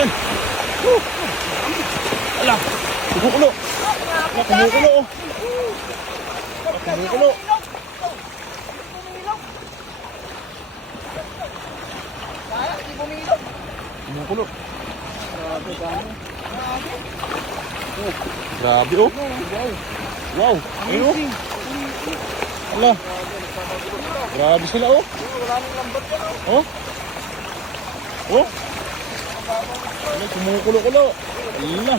yan. Ala, kumukulo. Ala, kumukulo. Kumukulo. Kumukulo. Grabe oh. Wow. Ayun oh. Ala. Grabe sila oh. Oh. Oh. Ala, kumukulo-kulo. Ala.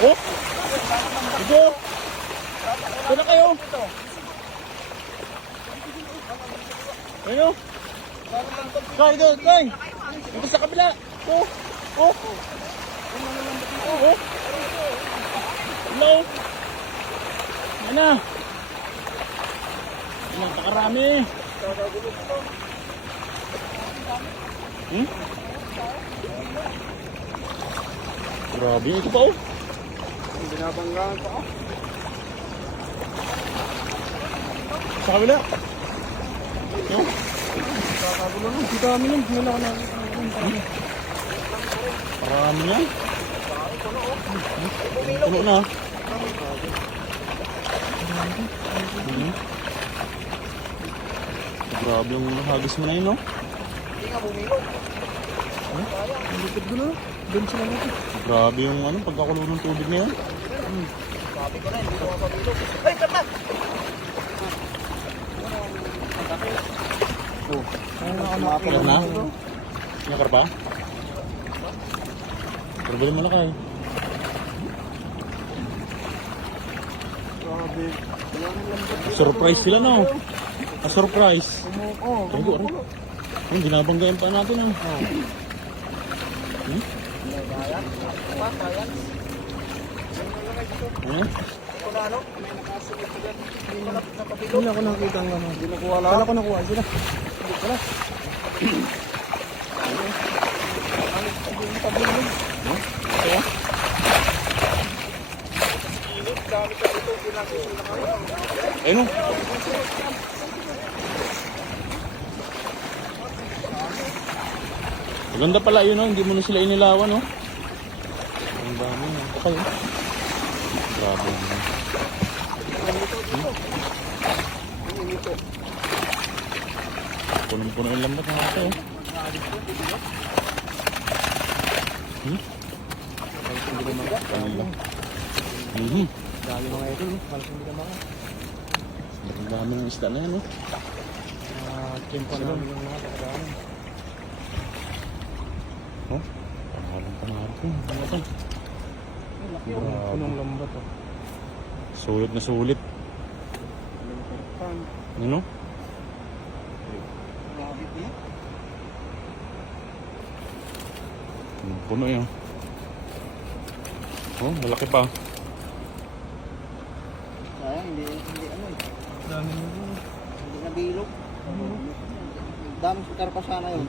Oh. Ito. Ito na kayo. Ayun oh. Kay, ito, kay. Ito sa kabila. Oh. Oh. Oh. Hello. Yan na. Yan, napakarami. Grabe, ito pa oh. Binabanggaan pa ako. Sa kabila. Yo. Kakagulo nun. Dito kami nun. Wala ko na. Parami na. Puno na. Grabe yung hagis mo na yun, no? Hindi nga bumilo. Ang likod ko na. Doon sila natin. Grabe yung ano, pagkakulo ng tubig na yun. Sabi ko na, hindi ko mapabilo. Ay, tama! Kaya na? Nakar pa? Pero mo na kayo. Grabe. Surprise sila, no? A-surprise. Oo. Ay, go, ay, binabanggayan pa natin, ah. Hindi ako nakita ng ano. Hindi nakuha lang. Kala ko nakuha sila. Hindi pala. Ayun, no? Maganda pala yun, no? Hindi mo na sila inilawan, no? Ang dami, no? Ito kayo. Grabe, no? Punong-puno yung lambat ng ate, oh. Dami mga ito. Malas hindi ka mga. Ang dami ng isda na yan, no? Kimpa namin yung mga pagkakaan. Oh, pangalang pangarap yun. Ano ito? Punong lambat. Sulit na sulit. Ano? Puno yun. Oh, malaki pa. Sayang, hindi ano eh. Dami nyo. Hindi nabilog. Dami sa karpa sana yun.